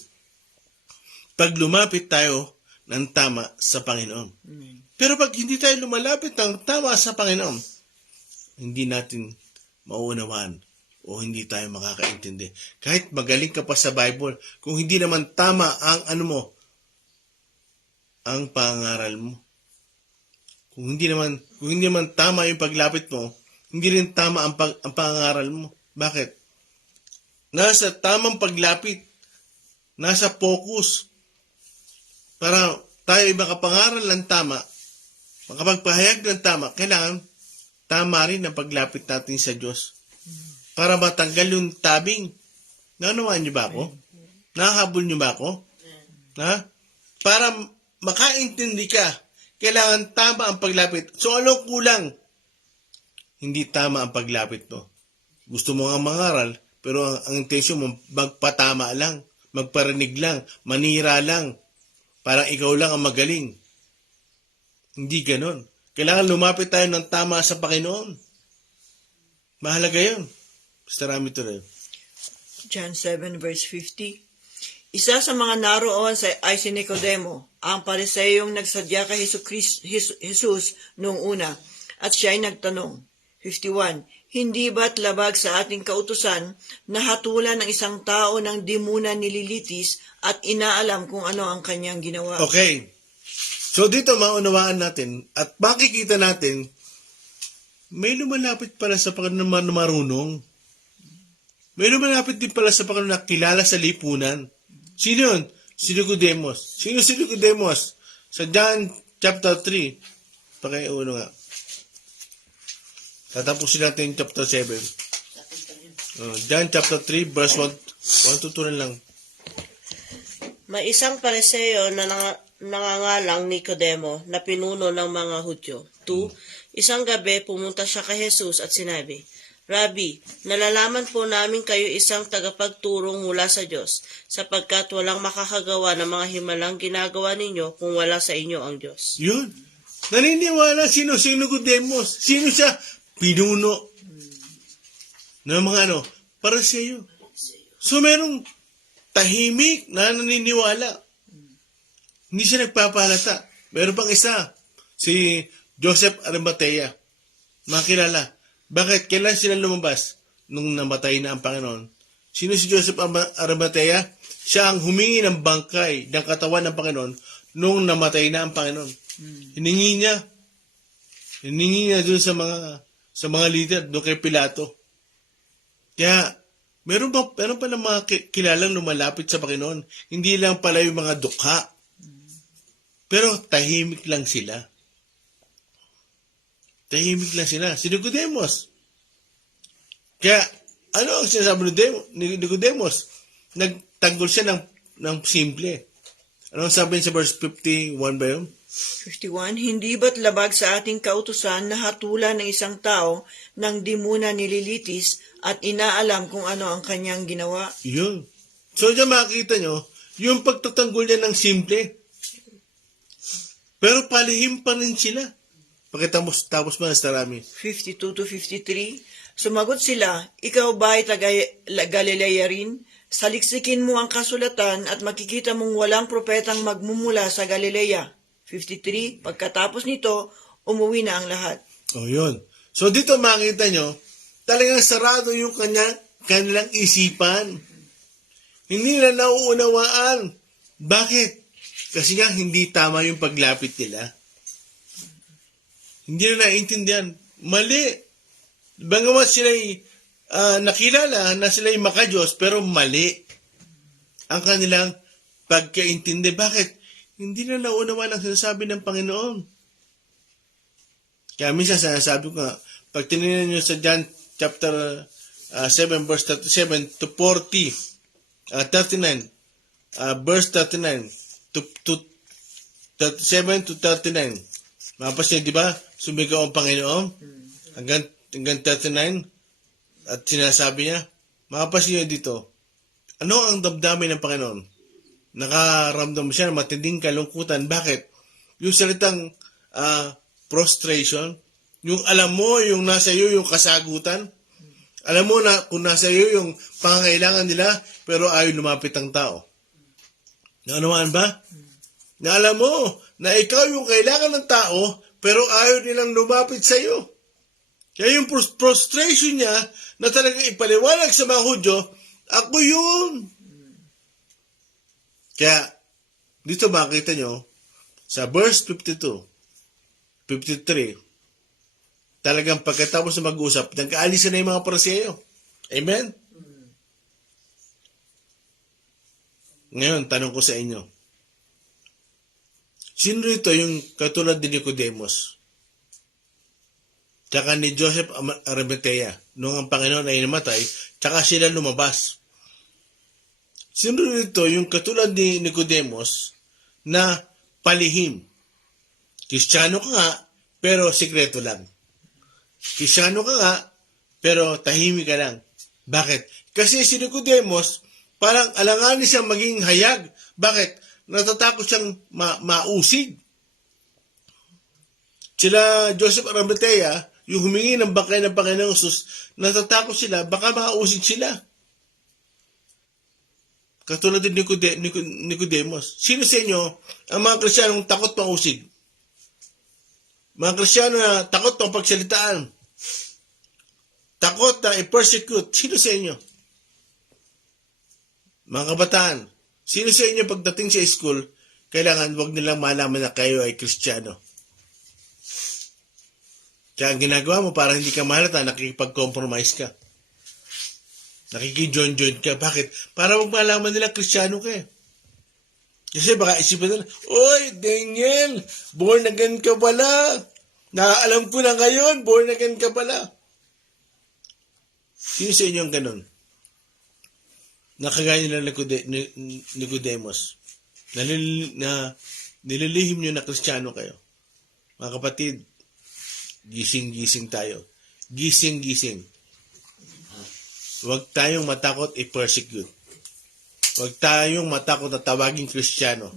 pag lumapit tayo ng tama sa Panginoon. Pero pag hindi tayo lumalapit ng tama sa Panginoon, hindi natin mauunawaan o hindi tayo makakaintindi. Kahit magaling ka pa sa Bible, kung hindi naman tama ang ang pangaral mo. Kung hindi naman tama yung paglapit mo, hindi rin tama ang pangaral mo. Bakit? Nasa tamang paglapit, nasa focus, para tayo ay makapangaral ng tama, makapagpahayag ng tama, kailangan tama rin ang paglapit natin sa Diyos. Para matanggal yung tabing. Nanawaan niyo ba ako? Nahabol niyo ba ako? Ha? Para makaintindi ka, kailangan tama ang paglapit. So, anong kulang? Hindi tama ang paglapit mo. Gusto mo nga mangaral, pero ang intensyon mo, magpatama lang, magparinig lang, manira lang, parang ikaw lang ang magaling. Hindi ganon. Kailangan lumapit tayo ng tama sa Panginoon. Mahalaga yun. Basta rami ito rin. John 7 verse 50. Isa sa mga naroon ay si Nicodemo, ang pariseyong nagsadya kay Jesus noong una, at siya ay nagtanong. 51. Hindi ba't labag sa ating kautusan na hatulan ng isang tao ng di muna nililitis at inaalam kung ano ang kanyang ginawa? Okay. So dito maunawaan natin at makikita natin may lumalapit pala sa Panginoon na marunong. May lumalapit din pala sa Panginoon na kilala sa lipunan. Sino yun? Si Nicodemos. Sino si Nicodemos? Sa John chapter 3. Pakiuno nga. Tatapusin natin chapter 7. John chapter 3 verse 1 to 2 lang. May isang pariseyo na nangangalang Nicodemo na pinuno ng mga Hudyo. 2. Isang gabi pumunta siya kay Jesus at sinabi, Rabbi, nalalaman po namin kayo isang tagapagturong mula sa Diyos, sapagkat walang makakagawa ng mga himalang ginagawa ninyo kung wala sa inyo ang Diyos. Yun. Naniniwala sino si Nicodemos. Sino siya? Pinuno ng mga pariseyo. So merong tahimik na naniniwala. Hindi siya nagpapalata. Meron pang isa, si Joseph Arimathea. Makilala. Bakit? Kailan sila lumabas? Nung namatay na ang Panginoon. Sino si Joseph Arimathea? Siya ang humingi ng bangkay ng katawan ng Panginoon nung namatay na ang Panginoon. Hiningi niya doon sa mga leader, doon kay Pilato. Kaya, meron pa ng mga kilalang lumalapit sa Panginoon. Hindi lang pala yung mga dukha. Pero tahimik lang sila. Tahimik lang sila. Si Nicodemos. Kaya, ano ang sinasabi ni Nicodemos? Nagtanggol siya ng simple. Ano ang sabi sa verse 51 ba yun? 51. Hindi ba't labag sa ating kautusan na hatulan ng isang tao nang di muna nililitis at inaalam kung ano ang kanyang ginawa? Yun. So, dyan makikita nyo, yung pagtatanggol niya ng simple. Pero palihim pa rin sila. Tapos pa sa rami. 52 to 53. Sumagot sila, ikaw ba ay taga Galilea rin? Saliksikin mo ang kasulatan at makikita mong walang propetang magmumula sa Galilea. 53. Pagkatapos nito, umuwi na ang lahat. O yun. So dito makita nyo, talagang sarado yung kanilang isipan. Hindi na nauunawaan. Bakit? Kasi nga hindi tama yung paglapit nila. Hindi na naiintindihan. Mali. Bagamat sila'y nakilala na sila'y makadiyos, pero mali ang kanilang pagkaintindi. Bakit? Hindi na naunawa ang sinasabi ng Panginoon. Kaya minsan sinasabi ko nga, pag tinignan nyo sa John chapter 7 verse 37 to 40, 39, verse 39 to 37 to 39. Mapasin, di ba? Sumigaw ang Panginoon hanggang 39 at sinasabi niya, mapasin nyo dito, ano ang damdamin ng Panginoon? Nakaramdam siya ng matinding kalungkutan. Bakit? Yung salitang prostration, Yung alam mo, yung nasa iyo yung kasagutan. Alam mo na kung nasa iyo yung pangangailangan nila, pero ayaw lumapit ang tao. Naunawaan ba? Na alam mo na ikaw yung kailangan ng tao, pero ayaw nilang lumapit sa iyo. Kaya yung frustration niya na talagang ipaliwanag sa mga Hudyo, ako yun. Kaya, dito makita nyo, sa verse 52, 53, talagang pagkatapos na mag-usap, nagkaalisan na yung mga Pariseo. Amen? Ngayon, tanong ko sa inyo, sino rito yung katulad ni Nicodemus? Tsaka ni Joseph Arimathea, nung ang Panginoon ay namatay, tsaka sila lumabas. Sino rito yung katulad ni Nicodemus na palihim? Kristiyano ka nga, pero sikreto lang. Kristiyano ka nga, pero tahimik ka lang. Bakit? Kasi si Nicodemus, parang alanganin siyang maging hayag. Bakit? Natatakot siyang mausig. Sila Joseph Arimathea, yung humingi ng bangkay ng Panginoong Jesus, natatakot sila, baka mausig sila. Katulad din Nicodemus. Sino sa inyo ang mga Kristiyanong takot mausig? Mga Kristiyano na takot pang pagsalitaan. Takot na i-persecute. Sino sa inyo? Mga kabataan. Sino sa inyo pagdating sa school, kailangan wag nilang malaman na kayo ay Kristiyano. Kaya ang ginagawa mo para hindi ka mahalata, nakikipag-compromise ka. Nakiki-join ka. Bakit? Para wag malaman nila Kristiyano ka eh. Kasi baka isipin nila, oy, Daniel, born again ka pala. Alam ko na ngayon, born again ka pala. Sino sa inyo ang ganun? Nakagaya nila Nicodemus. Nililihim nyo na Kristiyano kayo. Mga kapatid, gising-gising tayo. Gising-gising. Huwag tayong matakot i-persecute. Huwag tayong matakot na tawaging Kristiyano.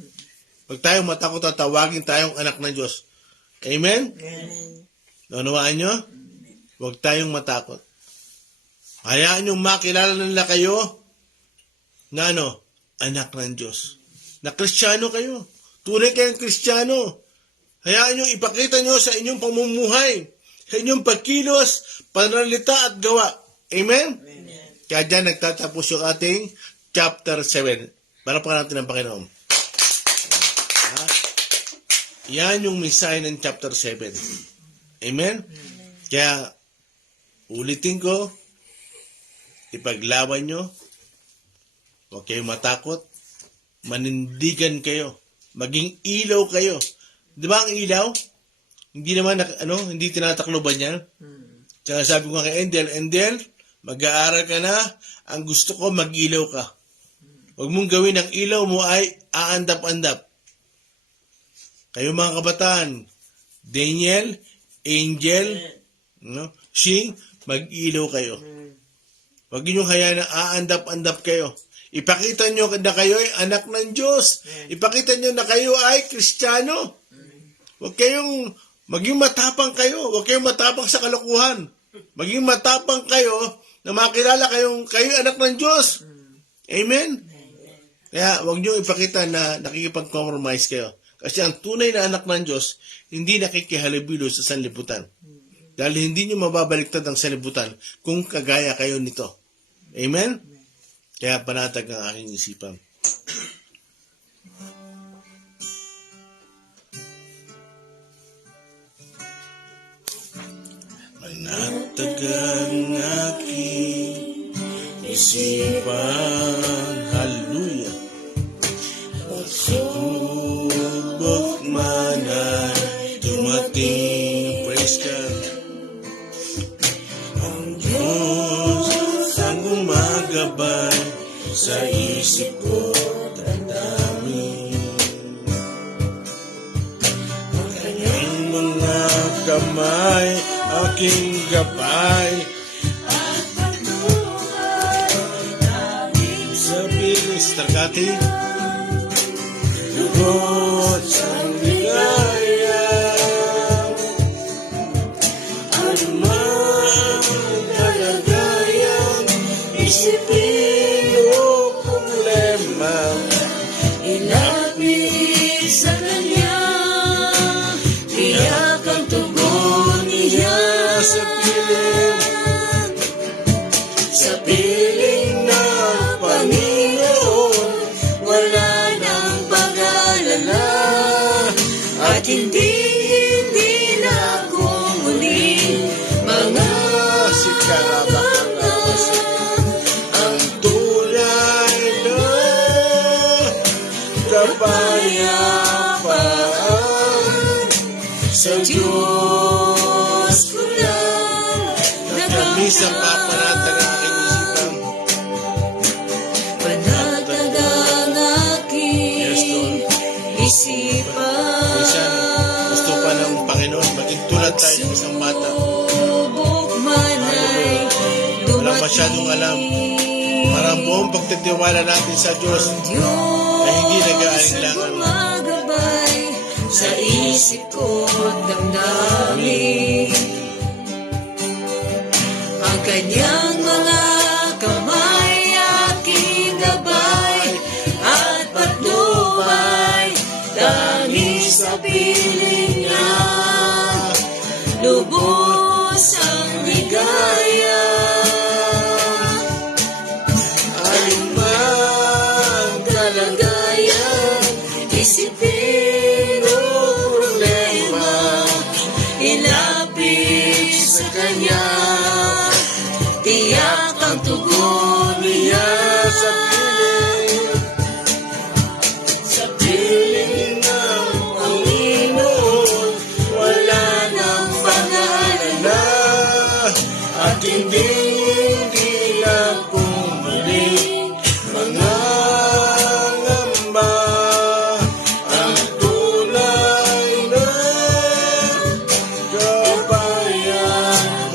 Huwag tayong matakot na tawagin tayong anak ng Diyos. Amen? Naunawaan nyo? Huwag tayong matakot. Hayaan nyo makilala nila kayo na anak ng Diyos. Na Kristiyano kayo. Tunay kayong Kristiyano. Hayaan nyo ipakita nyo sa inyong pamumuhay, sa inyong pagkilos, pananalita at gawa. Amen? Kaya dyan nagtatapos yung ating chapter 7. Parapakan natin ang Panginoon. Yan yung mensahe ng chapter 7. Amen? Kaya, ulitin ko, ipaglaban nyo, huwag kayong matakot, manindigan kayo, maging ilaw kayo. Di ba ang ilaw? Hindi naman, hindi tinatakloban yan. Tsaka sabi ko kay Endel, mag-aaral ka na, ang gusto ko mag-ilaw ka. Huwag mong gawin ang ilaw mo ay aandap-andap. Kayo mga kabataan, Daniel, Angel, Shing, mag-ilaw kayo. Huwag niyo hayaan na aandap-andap kayo. Ipakita nyo na kayo ay anak ng Diyos. Ipakita nyo na kayo ay Kristiyano. Huwag kayong, maging matapang kayo. Huwag kayong matapang sa kalokohan. Maging matapang kayo na makilala kayo anak ng Diyos. Amen? Kaya huwag nyo ipakita na nakikipag-compromise kayo. Kasi ang tunay na anak ng Diyos, hindi nakikihalubilo sa sanlibutan. Dahil hindi nyo mababaliktad ang sanlibutan kung kagaya kayo nito. Amen? Kaya panatag ang aking isipan. Panatag ang aking isipan. Hallelujah. Pagsubok man ay dumating. Praise God. Ang Diyos ang gumagabay sa isip ko damdamin. Ang kanyang mga kamay aking gabay. Sabi ni Starkati, lugod sa ligaya. sa Diyos ko lang Nagkamis ang papanatag ang aking isipan. panatag ang Yes, aking Lord. isipan. Minsan, gusto pa ng Panginoon, maging tulad tayo ng isang bata. Subok man ay Wala masyadong alam. Parang buong pagtitiwala natin sa Diyos na hindi nag-aalinlangan. Gumagabay sa isip ko at damdamin. Ang kanyang mga kamay aking gabay at patnubay, tamis sa piling niya, lubos ang ligaya. Alimang Kalagayan, isipin o problema, ilapit sa Kanya, tiyak ang tugon niya sa piling ng Panginoon, wala nang pag-aalala at hindi na bumalik mga ngamba. Ang tunay na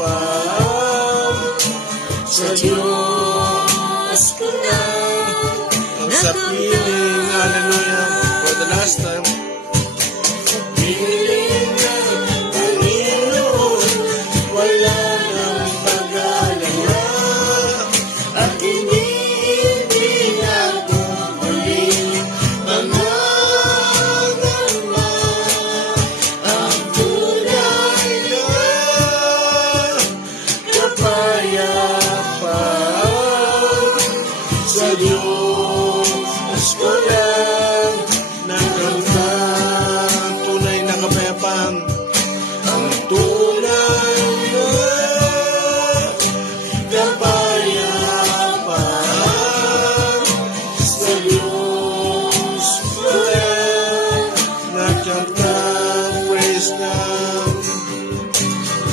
kapayapaan sa Diyos ko lang sa piling, hallelujah, for the last time. Sa piling ng Panginoon, wala nang pag-aalala at hindi na bumalik mga ngamba. Ang tunay na kapayapaan sa Diyos ko lang nagkamtan. Tunay na kapayapaan, ang tunay na kapayapaan sa Diyos ko lang nagkamtan. Praise God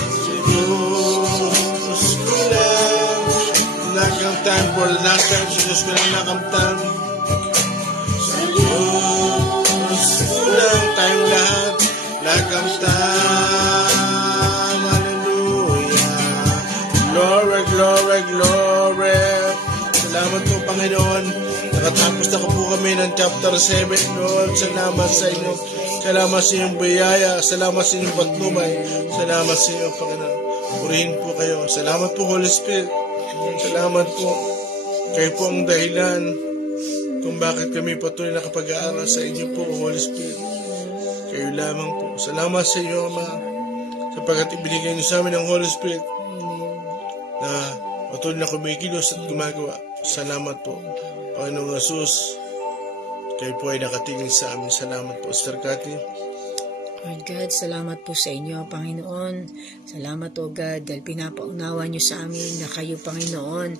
sa Diyos ko lang nagkamtan. For the last time, sa Diyos ko lang nagkamtan. Sa Diyos ko lang tayong lahat nagkamtan. Hallelujah. Glory, glory, glory. Salamat po, Panginoon. Nakatapos na po kami ng chapter 7, Lord. Salamat sa inyo. Salamat sa inyong biyaya. Salamat sa inyong patnubay. Salamat sa inyo, Panginoon. Purihin po kayo. Salamat po, Holy Spirit. Salamat po. Kayo po ang dahilan kung bakit kami patuloy nakapag-aaral sa inyo po, Holy Spirit. Kayo lamang po. Salamat sa inyo, Ama, sapagkat ibinigay niyo sa amin ang Holy Spirit na patuloy na kumikilos at gumagawa. Salamat po, Panginoong Jesus. Kayo po ay nakatingin sa amin. Salamat po, Sister Cathy. Lord God, salamat po sa inyo, Panginoon. Salamat, O God, dahil pinapaunawa niyo sa amin na kayo, Panginoon,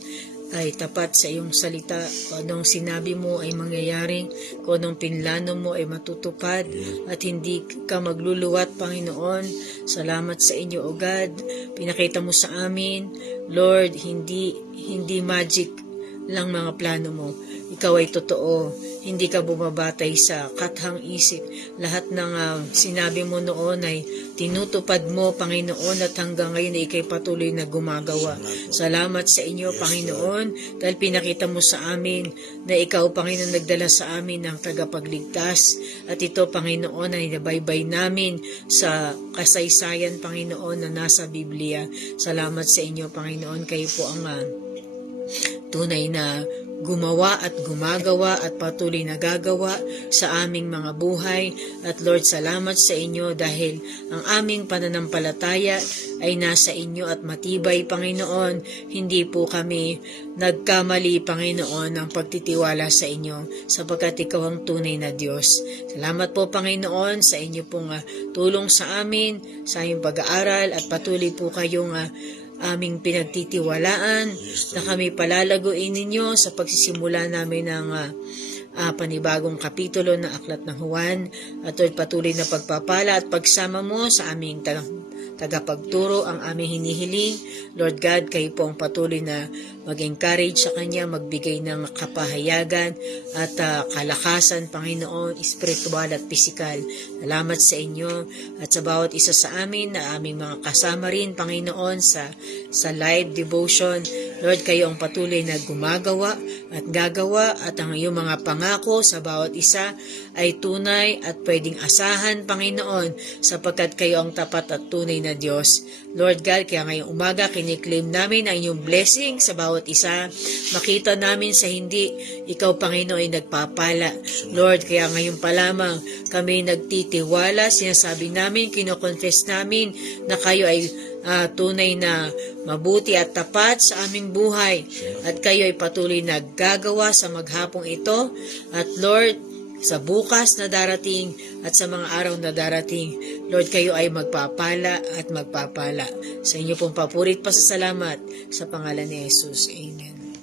ay tapat sa iyong salita. Kung anong sinabi mo ay mangyayari, kung anong pinlano mo ay matutupad, at hindi ka magluluwat, Panginoon. Salamat sa inyo, O God. Pinakita mo sa amin, Lord, hindi magic lang mga plano mo. Ikaw ay totoo. Hindi ka bumabatay sa kathang isip. Lahat ng sinabi mo noon ay tinutupad mo, Panginoon, at hanggang ngayon ay ikay patuloy na gumagawa. Salamat sa inyo, Panginoon, dahil pinakita mo sa amin na ikaw, Panginoon, nagdala sa amin ng tagapagligtas. At ito, Panginoon, ay nabaybay namin sa kasaysayan, Panginoon, na nasa Biblia. Salamat sa inyo, Panginoon. Kayo po ang tunay na gumawa at gumagawa at patuloy na gagawa sa aming mga buhay. At Lord, salamat sa inyo dahil ang aming pananampalataya ay nasa inyo at matibay, Panginoon. Hindi po kami nagkamali, Panginoon, ng pagtitiwala sa inyo sapagkat ikaw ang tunay na Diyos. Salamat po, Panginoon, sa inyo pong tulong sa amin, sa aming pag-aaral, at patuloy po kayong aming pinagtitiwalaan na kami palalaguin ninyo sa pagsisimula namin ng panibagong kapitulo ng Aklat ng Juan. At Lord, patuloy na pagpapala at pagsama mo sa aming tagapagturo ang aming hinihiling. Lord God, kayo po ang patuloy na mag-encourage sa kanya, magbigay ng kapahayagan at kalakasan, Panginoon, espiritual at pisikal. Salamat sa inyo at sa bawat isa sa amin na aming mga kasama rin, Panginoon, sa live devotion. Lord, kayo ang patuloy na gumagawa at gagawa at ang iyong mga pangako sa bawat isa ay tunay at pwedeng asahan, Panginoon, sapagkat kayo ang tapat at tunay na Diyos. Lord God, kaya ngayong umaga kiniklaim namin ang inyong blessing sa bawat isa. Makita namin sa hindi ikaw, Panginoon, ay nagpapala. Lord, kaya ngayon pa lamang kami nagtitiwala, sinasabi namin, kinoconfess namin na kayo ay tunay na mabuti at tapat sa aming buhay at kayo ay patuloy na gagawa sa maghapong ito at Lord, sa bukas na darating at sa mga araw na darating, Lord, kayo ay magpapala at magpapala. Sa inyo pong papurit pa sa salamat sa pangalan ni Jesus. Amen.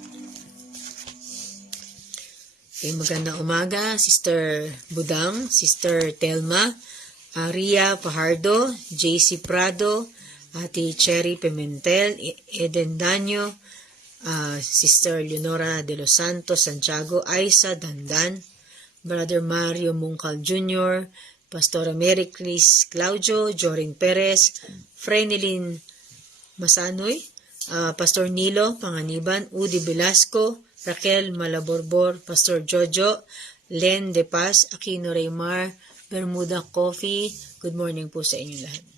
Okay, magandang umaga, Sister Budang, Sister Telma, Ria Fajardo, JC Prado, Ate Cherry Pimentel, Eden Danyo, Sister Leonora de los Santos Santiago, Aisa Dandan, Brother Mario Mungcal Jr., Pastora Mary Cris Claudio, Joring Perez, Frenilyn Masanoy, Pastor Nilo Panganiban, Udi Velasco, Raquel Malaborbor, Pastor Jojo, Len De Paz, Aquino Raymar, Bermuda Coffee. Good morning po sa inyo lahat.